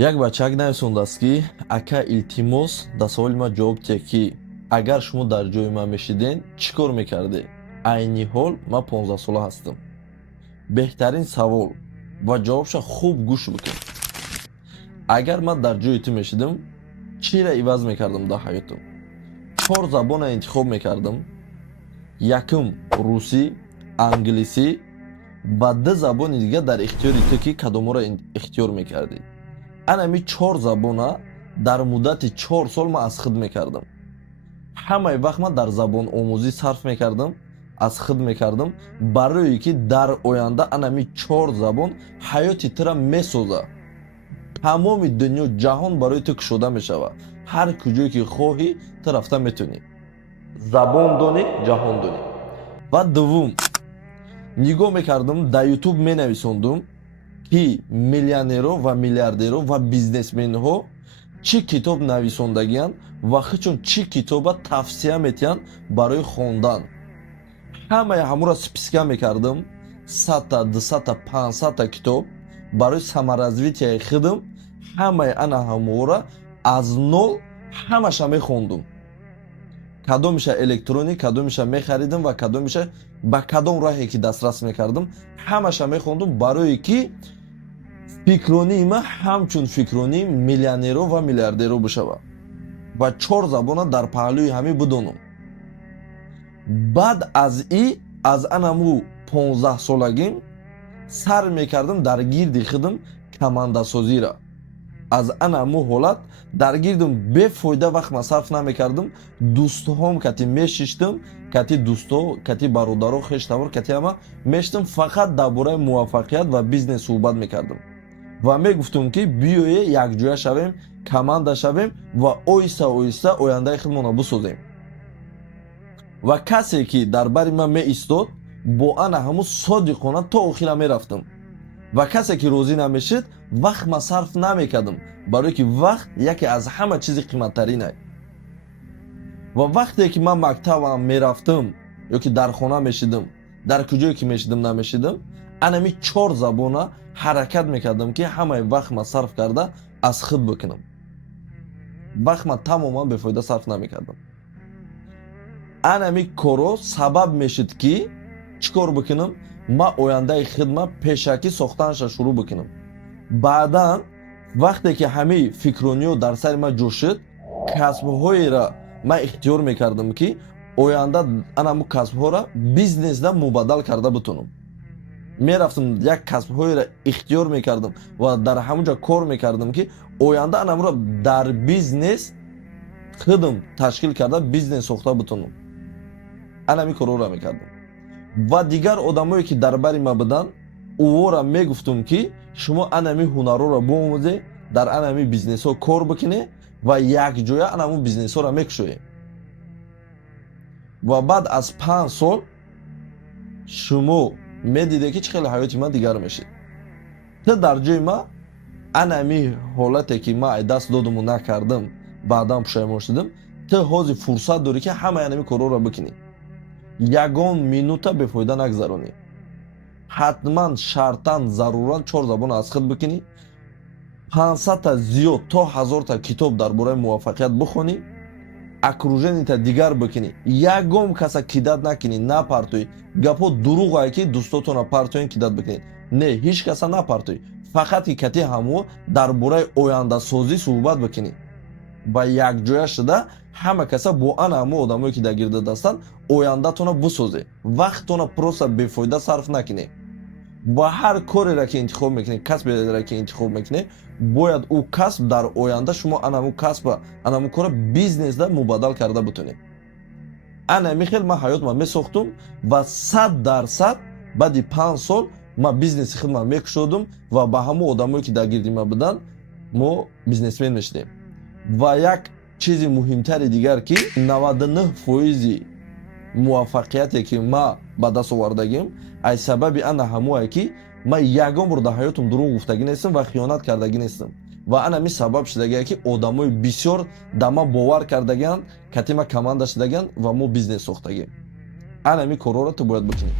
Як бачак нависондааст ки ака илтимос да саволи ман ҷавоб диҳед ки агар шумо дар ҷои ман мешиден чӣ кор мекардед? Айни ҳол ман 15 сола ҳастам. Беҳтарин савол ва ҷавобша хуб гӯш бикун. Агар ман дар ҷои ту мешидам, чиро иваз мекардам дар ҳаётам? 4 забона интихоб мекардам. Якум русӣ, англисӣ ва 2 забони дигар дар ихтиёри ту ки кадоморо ихтиёр мекардӣ. Анами 4 забона дар муддати 4 сол ман аз худ мекардам. Ҳамаи вақт ман дар забон омӯзӣ сарф мекардам, аз худ мекардам, барое ки дар оянда анами 4 забон ҳаёти тура месоза. Тамоми дунё ҷаҳон барои ту кушода мешава. Ҳар куҷое ки хоҳӣ ту рафта метунӣ. Забон донӣ, ҷаҳон донӣ. Ва дуввум, нигоҳ мекардам, дар YouTube менависондум ки миллионерҳо ва миллиардерҳо ва бизнесменҳо чӣ китоб нависондагиянд ва хичун чӣ китоба тавсия метиҳанд барои хондан. Ҳамаи ҳамуро списка мекардам. 100 200 500 китоб барои саморазвитияи худам. Ҳамаи ана ҳамуро аз нол ҳамаша мехондум. Кадомиша электроник, кадомиша мехаридам ва кадомиша ба кадом роҳе ки дастрас мекардам, ҳамаша мехондум барое ки фикронии ман ҳамчун фикронии миллионерҳо ва миллиардерҳо бишава ва 4 забона дар паҳлӯи ҳамин бидонам. Баъд аз аз анаму 15 солагим сар мекардам дар гирди худам командасозира. Аз анаму ҳолат дар гирдам бефоида вақт масарф намекардам. Дӯстҳоам кати мешиштам, кати дӯстҳо, кати бародаро, хештавор, кати ҳама мешиштам, фақат дар бораи муваффақият ва бизнес суҳбат мекардам ва мегуфтум ки биёе якҷоя шавем, команда шавем ва оҳиста оҳиста ояндаи худмонро бисозем. Ва касе ки дар бари ман меистод, бо ана ҳамун содиқона то охира мерафтам. Ва касе ки розӣ намешид, вақт ман сарф намекардам, барое ки вақт яке аз ҳама чизи қиматтарин аст. Ва вақте ки ман мактабам мерафтам ё ки дар хона мешидам, дар куҷое ки мешидам намешидам, анами 4 забона ҳаракат мекардам ки ҳамаи вақт ман сарф карда аз худ бикунам. Вақт ман тамоман бефоида сарф намекардам. Анами коро сабаб мешуд ки чӣ кор бикунам? Ман ояндаи худма пешакӣ сохтанша шурӯъ бикунам. Баъдан вақте ки ҳамаи фикрониҳо дар сари ман ҷо шуд, касбҳоеро ман ихтиёр мекардам ки оянда анаму касбҳоро бизнесда мубаддал карда битунам. Мерафтам як касбҳоеро ихтиёр мекардам ва дар ҳамунҷа кор мекардам ки оянда анамуро дар бизнес худам ташкил карда бизнес сохта битунам. Анами корора мекардам. Ва дигар одамое ки дар бари ман буданд, ӯвора мегуфтум ки шумо анами ҳунарҳоро биомӯзе, дар анами бизнесҳо кор бикунед ва якҷоя анаму бизнесҳоро мекушоед. Ва баъд аз 5 сол шумо медидед ки чӣ хеле ҳаёти ман дигар мешид. Ту дар ҷои ман анами ҳолате ки ман даст додаму накардам, баъдан пушаймон шудам, ту ҳозир фурсат дорӣ ки ҳамаи анами корҳоро бикунӣ. Ягон минута бефоида нагзаронӣ. Ҳатман шартан заруран 4 забона аз худ бикунӣ. 500 зиёд то 1000 китоб дар бораи муваффақият бихонӣ. Окруженита дигар бикунӣ. Ягон каса кидат накунӣ, напартоӣ. Гапҳо дурӯғае ки дӯстотонро партоен кидат бикунед. Не, ҳеҷ каса напартоӣ. Фақат ки кати ҳамо дар бораи ояндасозӣ суҳбат бикунӣ. Ба якҷоя шуда ҳама каса бо ана ҳамо одамое ки дар гирдат ҳастанд ояндатонро бисозед. Вақтонро просто бефоида сарф накунед. Ба ҳар кореро ки интихоб мекунед, касберо ки интихоб мекунед, бояд ӯ касб дар оянда шумо анаму касба, анаму кора бизнесда мубаддал карда битунед. Анами хел ман ҳаётман месохтум ва 100% баъди 5 сол ман бизнеси худман мекушодум ва ба ҳамо одамое ки дар гирди ман буданд, мо бизнесмен мешудем. Ва як чизи муҳимтари дигар ки 99% муваффақияте ки ман ба даст овардагим аз сабаби ана ҳамое ки ман ягон бор дар ҳаётам дурӯғ гуфтагӣ нестам ва хиёнат кардагӣ нестам. Ва анами сабаб шудагияд ки одамои бисёр дар ман бовар кардагиянд, кати ман команда шудагиянд ва мо бизнес сохтагем. Анами корҳоро ту бояд бикунӣ.